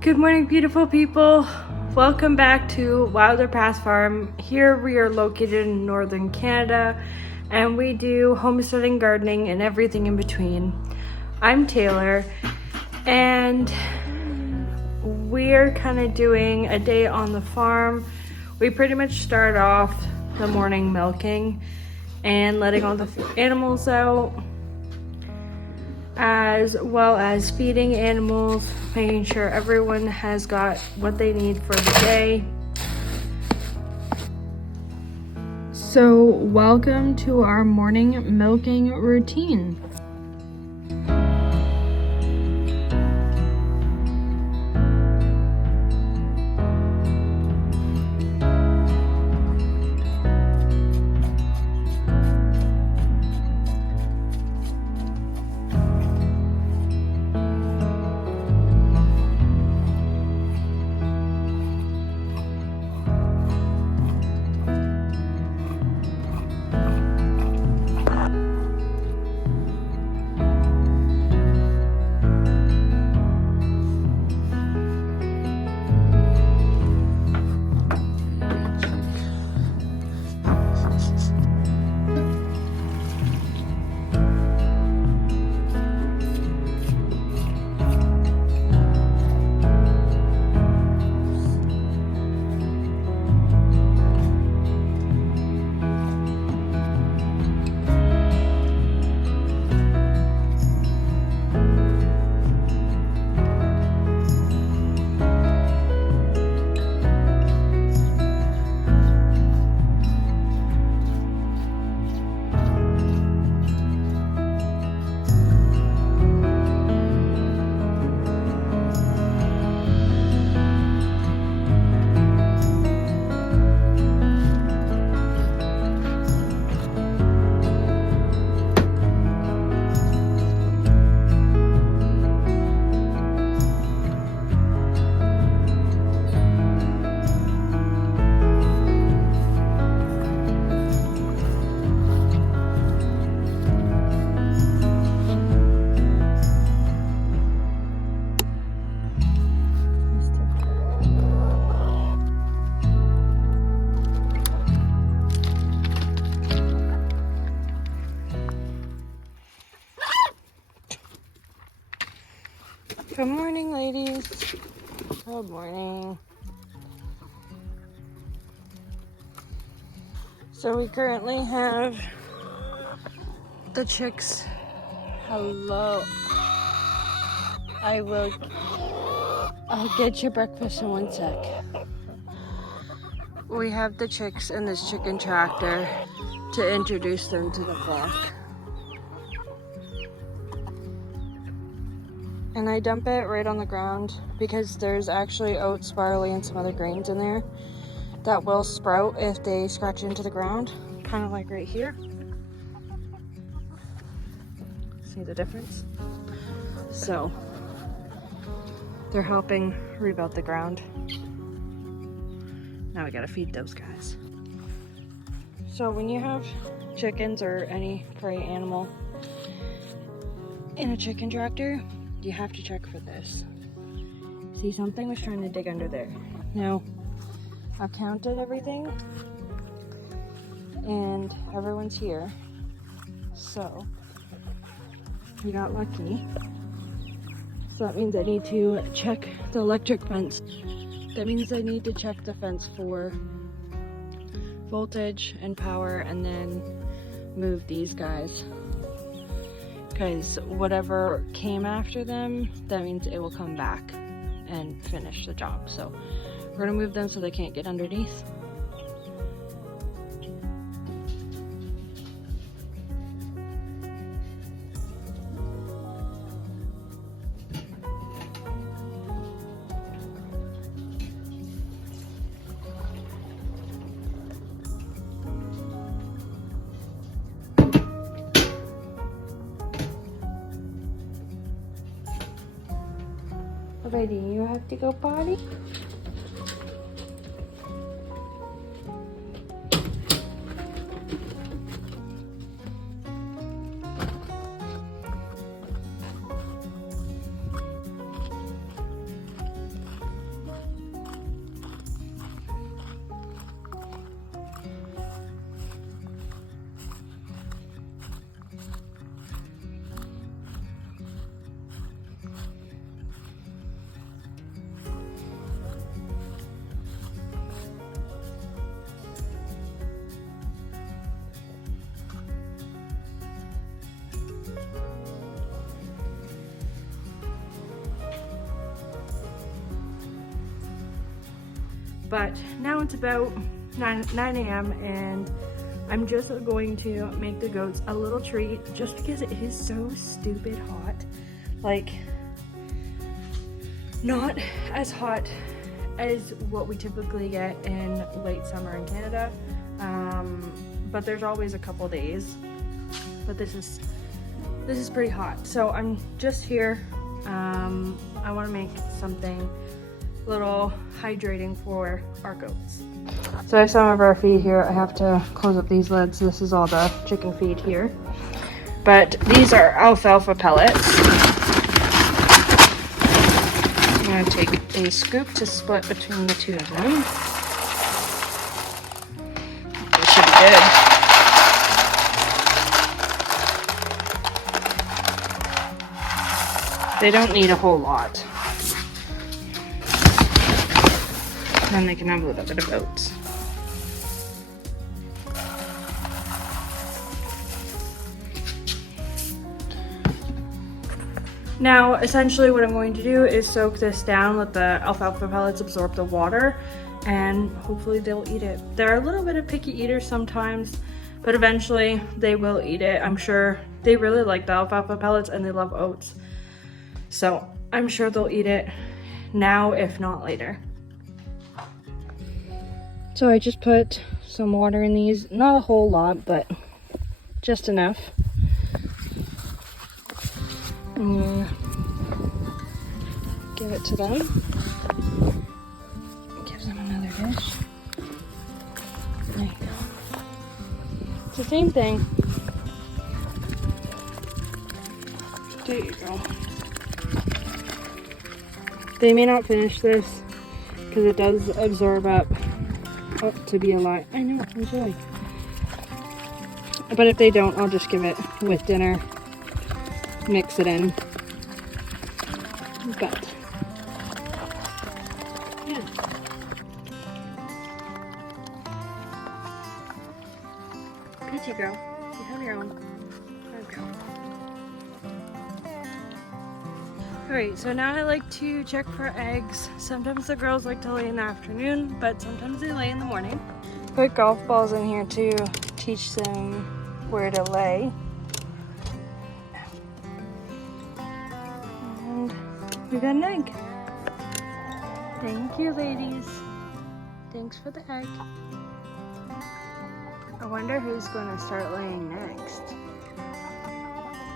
Good morning, beautiful people. Welcome back to Wilder Pass Farm. Here we are located in northern Canada and we do homesteading, gardening, and everything in between. I'm Taylor and we're kind of doing a day on the farm. We pretty much start off the morning milking and letting all the animals out, as well as feeding animals, making sure everyone has got what they need for the day. So welcome to our morning milking routine. Good morning, ladies. Good morning. So we currently have the chicks. Hello. I'll get your breakfast in 1 sec. We have the chicks in this chicken tractor to introduce them to the flock. And I dump it right on the ground because there's actually oats, barley, and some other grains in there that will sprout if they scratch into the ground, kind of like right here. See the difference? So they're helping rebuild the ground. Now we gotta feed those guys. So when you have chickens or any prey animal in a chicken tractor, you have to check for this. See, something was trying to dig under there. Now, I've counted everything and everyone's here. So, we got lucky. So that means I need to check the electric fence. That means I need to check the fence for voltage and power and then move these guys. Because whatever came after them, that means it will come back and finish the job. So we're gonna move them so they can't get underneath. Alrighty, you have to go potty? But now it's about 9 a.m. and I'm just going to make the goats a little treat just because it is so stupid hot. Like, not as hot as what we typically get in late summer in Canada, but there's always a couple days. But this is pretty hot, so I'm just here. I want to make something a little hydrating for our goats. So I have some of our feed here. I have to close up these lids. This is all the chicken feed here. But these are alfalfa pellets. I'm going to take a scoop to split between the two of them. This should be good. They don't need a whole lot. Then they can have a little bit of oats. Now, essentially what I'm going to do is soak this down, let the alfalfa pellets absorb the water, and hopefully they'll eat it. They're a little bit of picky eaters sometimes, but eventually they will eat it. I'm sure they really like the alfalfa pellets and they love oats. So I'm sure they'll eat it now, if not later. So I just put some water in these, not a whole lot, but just enough. Give it to them. Give them another dish. There you go. It's the same thing. There you go. They may not finish this because it does absorb up to be a lot. I know, enjoy. But if they don't, I'll just give it with dinner. Mix it in. But yeah. Peachy girl, you have your own. Good girl. Alright, so now I like to check for eggs. Sometimes the girls like to lay in the afternoon, but sometimes they lay in the morning. Put golf balls in here to teach them where to lay. We got an egg. Thank you, ladies. Thanks for the egg. I wonder who's going to start laying next.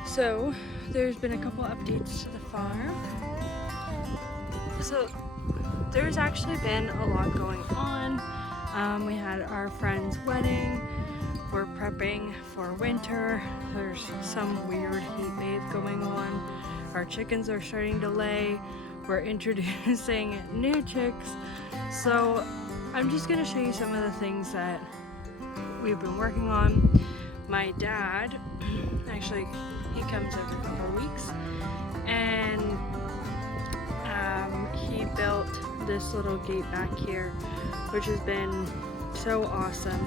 So, there's been a couple updates to the farm. So, there's actually been a lot going on. We had our friend's wedding. We're prepping for winter. There's some weird heat wave going on. Our chickens are starting to lay. We're introducing new chicks. So I'm just gonna show you some of the things that we've been working on. My dad, actually, he comes every couple of weeks, and he built this little gate back here, which has been so awesome.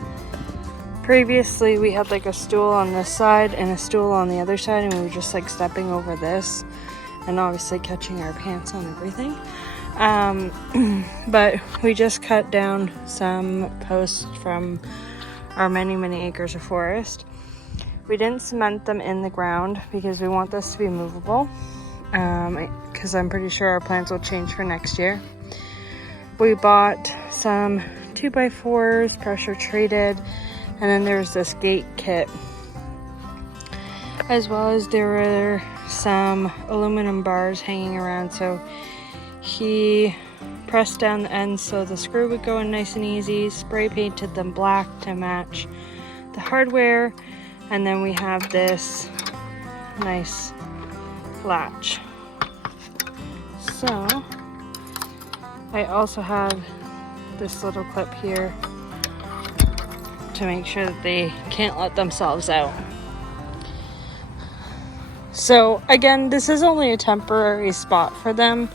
Previously, we had like a stool on this side and a stool on the other side, and we were just like stepping over this and obviously catching our pants on everything. But we just cut down some posts from our many acres of forest. We didn't cement them in the ground because we want this to be movable, because I'm pretty sure our plans will change for next year. We bought some 2x4s, pressure treated, and then there's this gate kit, as well as there were some aluminum bars hanging around, so he pressed down the ends so the screw would go in nice and easy, spray painted them black to match the hardware, and then we have this nice latch. So I also have this little clip here to make sure that they can't let themselves out. So again, this is only a temporary spot for them.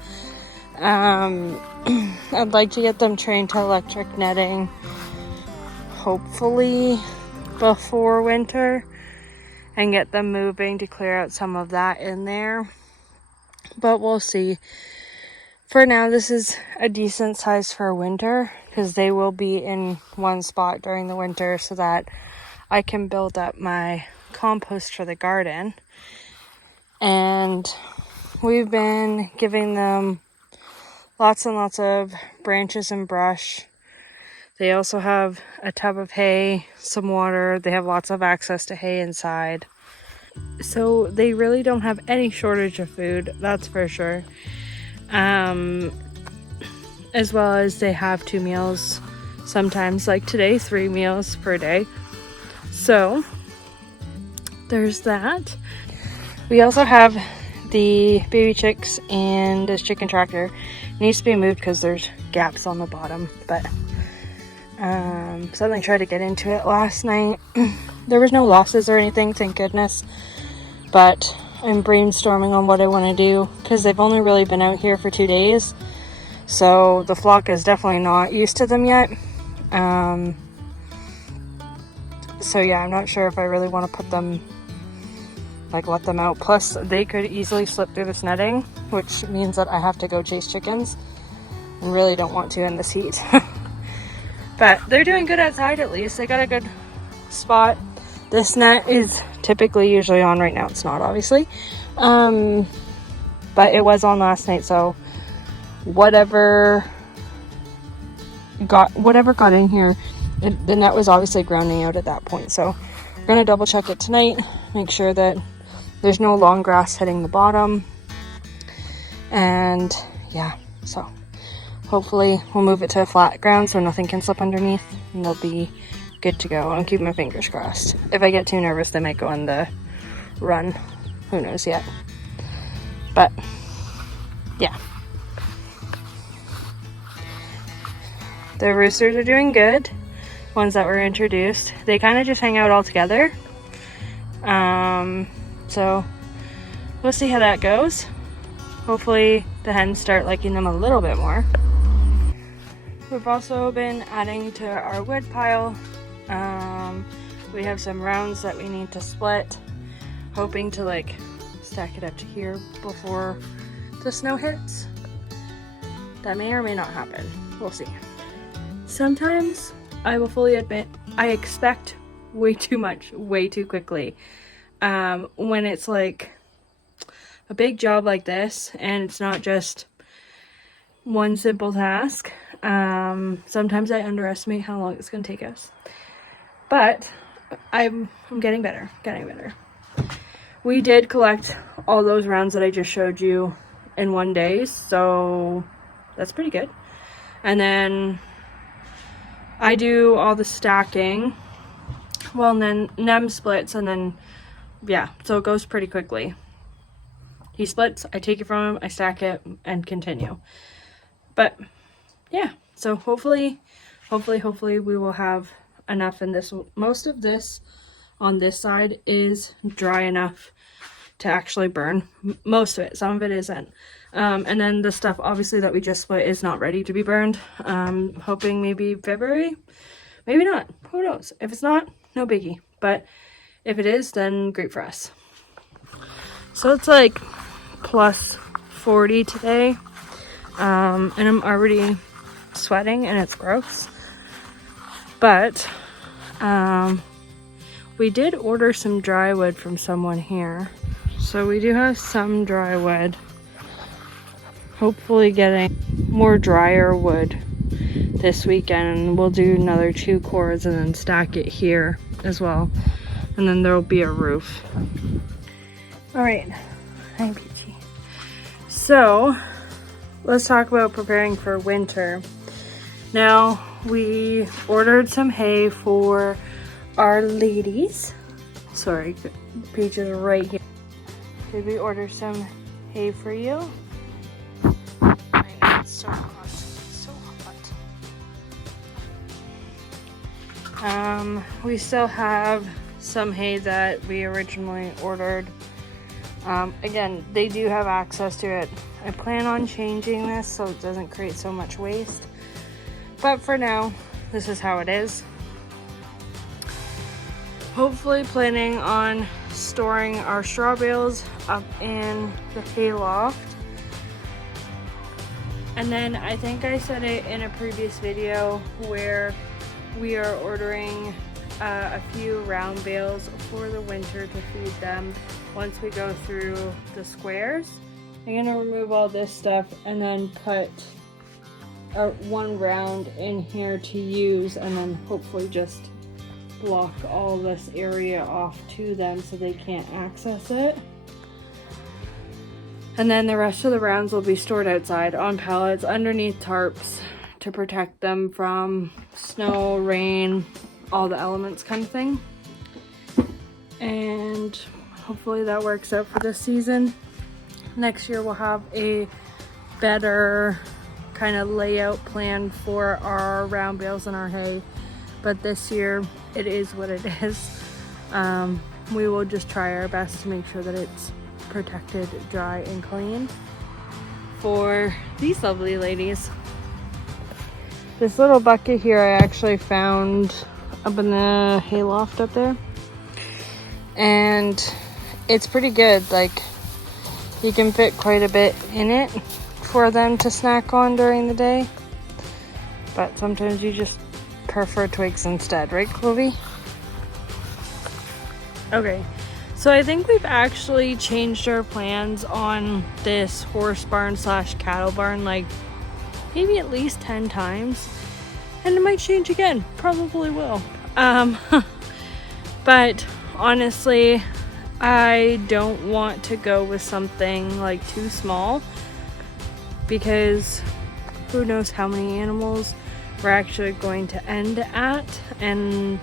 I'd like to get them trained to electric netting, hopefully before winter, and get them moving to clear out some of that in there. But we'll see. For now, this is a decent size for winter because they will be in one spot during the winter so that I can build up my compost for the garden. And we've been giving them lots and lots of branches and brush. They also have a tub of hay, some water. They have lots of access to hay inside. So they really don't have any shortage of food, that's for sure. As well as they have 2 meals, sometimes like today, 3 meals per day. So there's that. We also have the baby chicks and this chicken tractor. It needs to be moved because there's gaps on the bottom, but something tried to get into it last night. There was no losses or anything, thank goodness, but I'm brainstorming on what I want to do because they've only really been out here for 2 days, so the flock is definitely not used to them yet. So yeah, I'm not sure if I really want to put them, like, let them out. Plus they could easily slip through this netting, which means that I have to go chase chickens. I really don't want to in this heat. But they're doing good outside at least. They got a good spot. This net is typically usually on. Right now it's not, obviously. But it was on last night, so whatever got in here, the net was obviously grounding out at that point. So we're gonna double check it tonight, make sure that there's no long grass hitting the bottom. And yeah, so hopefully we'll move it to a flat ground so nothing can slip underneath and they'll be good to go. I'll keep my fingers crossed. If I get too nervous, they might go on the run. Who knows yet? But yeah. The roosters are doing good. Ones that were introduced. They kind of just hang out all together. So we'll see how that goes. Hopefully the hens start liking them a little bit more. We've also been adding to our wood pile. We have some rounds that we need to split, hoping to like stack it up to here before the snow hits. That may or may not happen. We'll see. Sometimes, I will fully admit, I expect way too much, way too quickly. When it's like a big job like this, and it's not just one simple task. Sometimes I underestimate how long it's going to take us. But I'm getting better, We did collect all those rounds that I just showed you in one day, so that's pretty good. And then I do all the stacking. Well, and then Nem splits, and then, yeah, so it goes pretty quickly. He splits, I take it from him, I stack it, and continue. But, yeah, so hopefully we will have enough in this. Most of this on this side is dry enough to actually burn. Most of it, some of it isn't. And then the stuff, obviously, that we just split is not ready to be burned. Hoping maybe February, maybe not, who knows. If it's not, no biggie, but if it is, then great for us. So it's like plus 40 today, and I'm already sweating and it's gross. But we did order some dry wood from someone here, so we do have some dry wood. Hopefully getting more drier wood this weekend. We'll do another 2 cords and then stack it here as well, and then there'll be a roof. All right, hi Peachy. So let's talk about preparing for winter. Now, we ordered some hay for our ladies. Sorry, Peach is right here. Did we order some hay for you? It's so hot, so hot. We still have some hay that we originally ordered. Again, they do have access to it. I plan on changing this so it doesn't create so much waste. But for now, this is how it is. Hopefully planning on storing our straw bales up in the hay loft. And then I think I said it in a previous video where we are ordering a few round bales for the winter to feed them once we go through the squares. I'm gonna remove all this stuff and then put one round in here to use, and then hopefully just block all this area off to them so they can't access it. And then the rest of the rounds will be stored outside on pallets underneath tarps to protect them from snow, rain, all the elements kind of thing. And hopefully that works out for this season. Next year we'll have a better kind of layout plan for our round bales and our hay. But this year it is what it is. We will just try our best to make sure that it's protected, dry, and clean for these lovely ladies. This little bucket here I actually found up in the hayloft up there, and it's pretty good. Like, you can fit quite a bit in it for them to snack on during the day, but sometimes you just prefer twigs instead, right, Chloe? Okay, so I think we've actually changed our plans on this horse barn slash cattle barn like maybe at least 10 times, and it might change again, probably will. But honestly, I don't want to go with something like too small, because who knows how many animals we're actually going to end at. And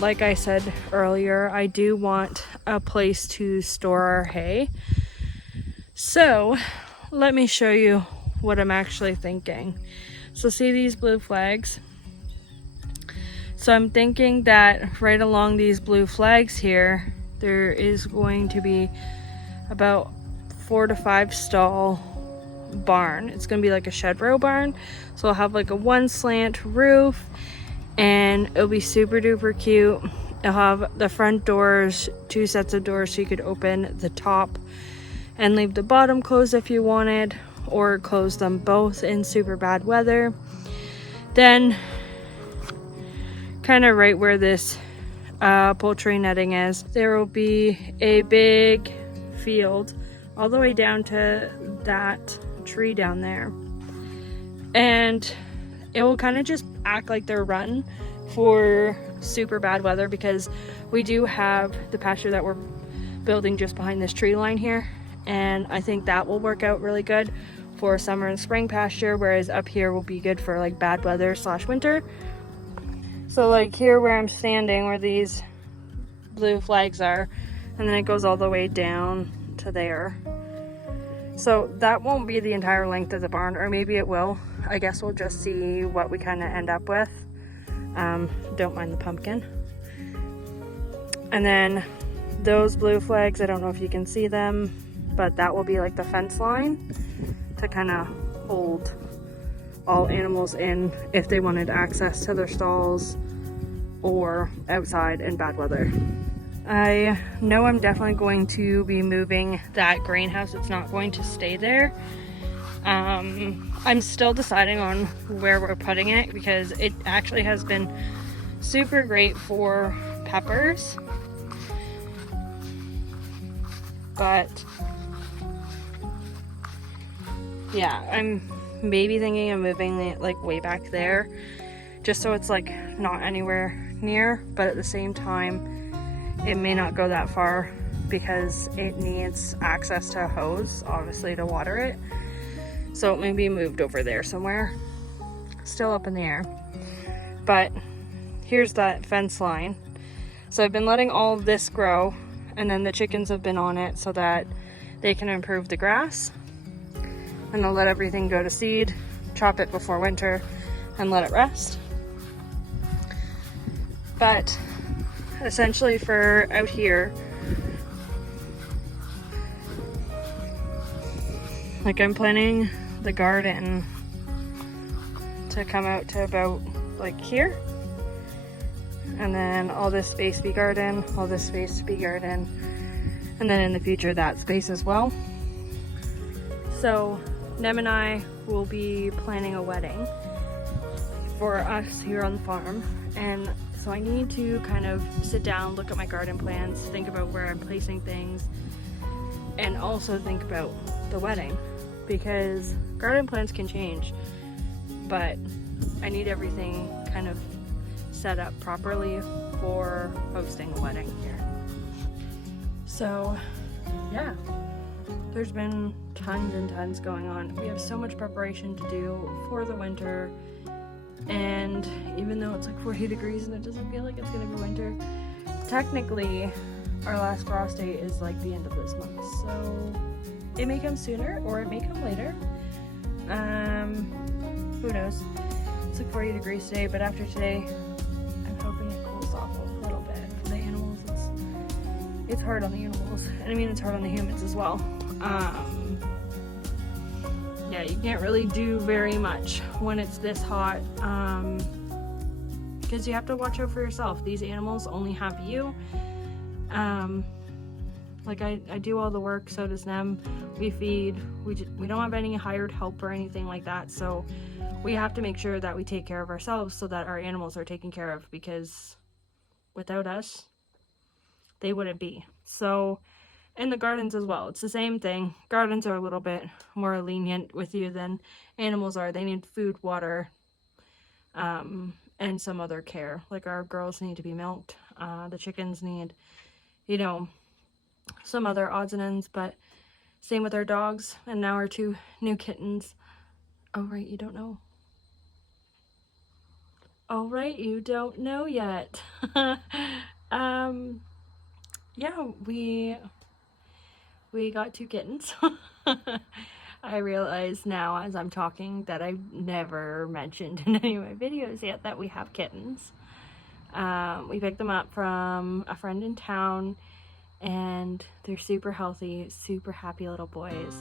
like I said earlier, I do want a place to store our hay. So let me show you what I'm actually thinking. So see these blue flags? So I'm thinking that right along these blue flags here, there is going to be about 4 to 5 stall barn. It's going to be like a shed row barn. So I'll have like a one slant roof, and it'll be super duper cute. It'll have the front doors, 2 sets of doors, so you could open the top and leave the bottom closed if you wanted, or close them both in super bad weather. Then kind of right where this poultry netting is, there will be a big field all the way down to that tree down there, and it will kind of just act like they're run for super bad weather, because we do have the pasture that we're building just behind this tree line here, and I think that will work out really good for summer and spring pasture, whereas up here will be good for like bad weather slash winter. So like here where I'm standing, where these blue flags are, and then it goes all the way down to there. So that won't be the entire length of the barn, or maybe it will. I guess we'll just see what we kind of end up with. Don't mind the pumpkin. And then those blue flags, I don't know if you can see them, but that will be like the fence line to kind of hold all animals in if they wanted access to their stalls or outside in bad weather. I know I'm definitely going to be moving that greenhouse. It's not going to stay there. I'm still deciding on where we're putting it, because it actually has been super great for peppers. But yeah, I'm maybe thinking of moving it like way back there, just so it's like not anywhere near, but at the same time it may not go that far, because it needs access to a hose, obviously, to water it. So it may be moved over there somewhere. Still up in the air. But here's that fence line. So I've been letting all of this grow, and then the chickens have been on it so that they can improve the grass. And I'll let everything go to seed, chop it before winter, and let it rest. But essentially for out here, like I'm planning the garden to come out to about like here, and then all this space be garden, all this space be garden, and then in the future that space as well. So Nem and I will be planning a wedding for us here on the farm, and so I need to kind of sit down, look at my garden plans, think about where I'm placing things, and also think about the wedding, because garden plans can change, but I need everything kind of set up properly for hosting a wedding here. So yeah, there's been tons and tons going on. We have so much preparation to do for the winter, and even though it's like 40 degrees and it doesn't feel like it's gonna be winter, technically our last frost date is like the end of this month, so it may come sooner or it may come later. Who knows? It's like 40 degrees today, but after today I'm hoping it cools off a little bit. For the animals, it's hard on the animals, and I mean it's hard on the humans as well. Yeah, you can't really do very much when it's this hot, because you have to watch out for yourself. These animals only have you. Like I do all the work, so does Nem. We feed, we don't have any hired help or anything like that, so we have to make sure that we take care of ourselves so that our animals are taken care of, because without us, they wouldn't be. So, and the gardens as well, it's the same thing. Gardens are a little bit more lenient with you than animals are. They need food, water, and some other care. Like our girls need to be milked, the chickens need, you know, some other odds and ends, but same with our dogs, and now our 2 new kittens. Oh right, you don't know. Oh right, you don't know yet. Yeah, we got 2 kittens. I realize now as I'm talking that I've never mentioned in any of my videos yet that we have kittens. We picked them up from a friend in town, and they're super healthy, super happy little boys.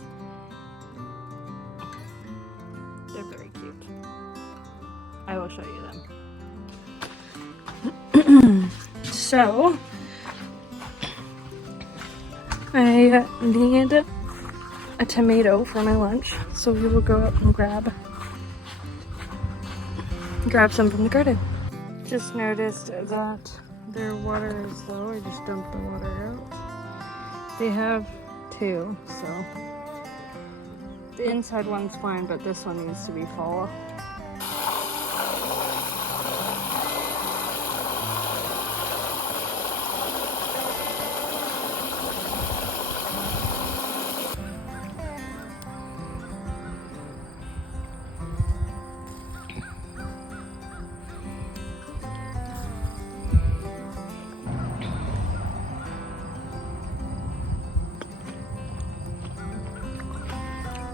They're very cute. I will show you them. So, I need a tomato for my lunch, so we will go out and grab some from the garden. Just noticed that their water is low. I just dumped the water out. They have 2, so the inside one's fine, but this one needs to be full.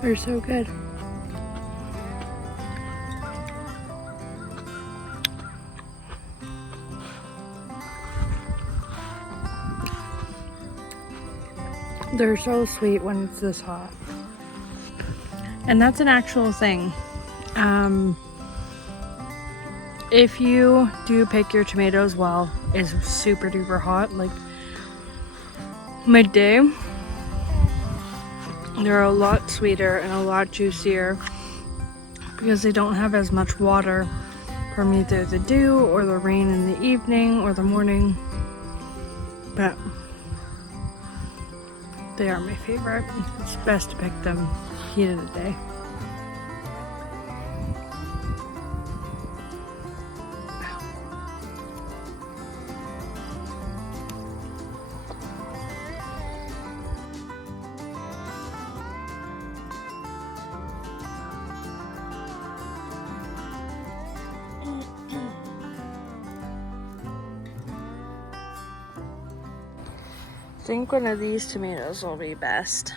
They're so good. They're so sweet when it's this hot. And that's an actual thing. If you do pick your tomatoes while it's super duper hot, like midday, they're a lot sweeter and a lot juicier because they don't have as much water from either the dew or the rain in the evening or the morning. But they are my favorite. It's best to pick them heat of the day. I think one of these tomatoes will be best.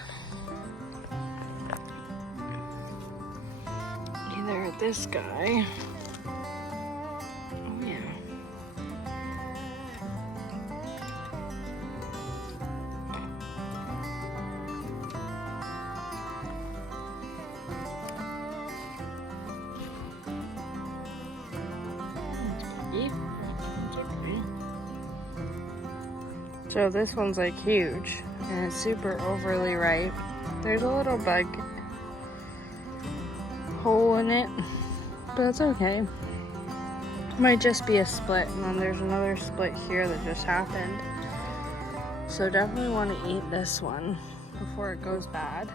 Either this guy. Oh yeah. So this one's like huge and it's super overly ripe. There's a little bug hole in it, but that's okay. Might just be a split, and then there's another split here that just happened. So definitely want to eat this one before it goes bad.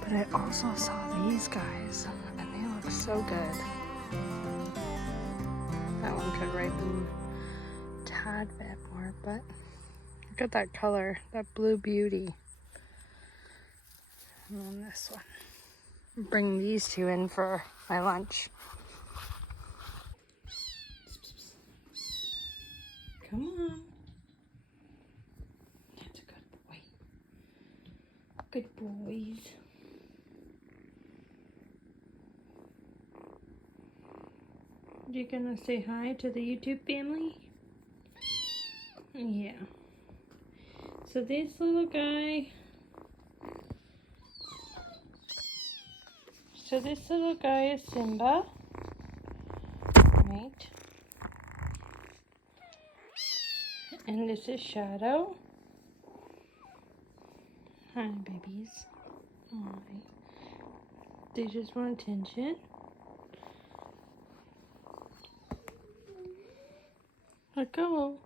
But I also saw these guys, and they look so good. That one could ripen a tad bit more, but look at that color, that blue beauty. And then this one. Bring these two in for my lunch. Come on. That's a good boy. Good boys. You gonna say hi to the YouTube family? Yeah. So this little guy. So this little guy is Simba. Right. And this is Shadow. Hi, babies. Alright. They just want attention. Let go.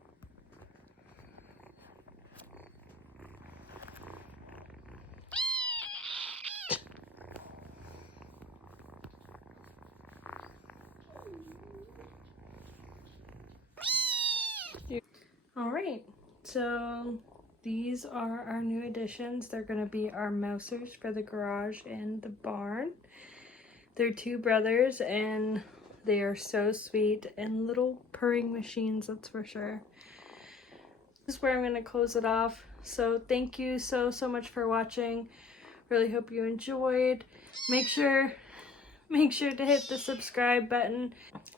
Alright, so these are our new additions. They're going to be our mousers for the garage and the barn. They're two brothers and they are so sweet and little purring machines, that's for sure. This is where I'm going to close it off. So thank you so much for watching. Really hope you enjoyed. Make sure to hit the subscribe button,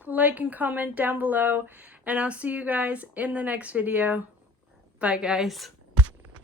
like and comment down below, and I'll see you guys in the next video. Bye guys.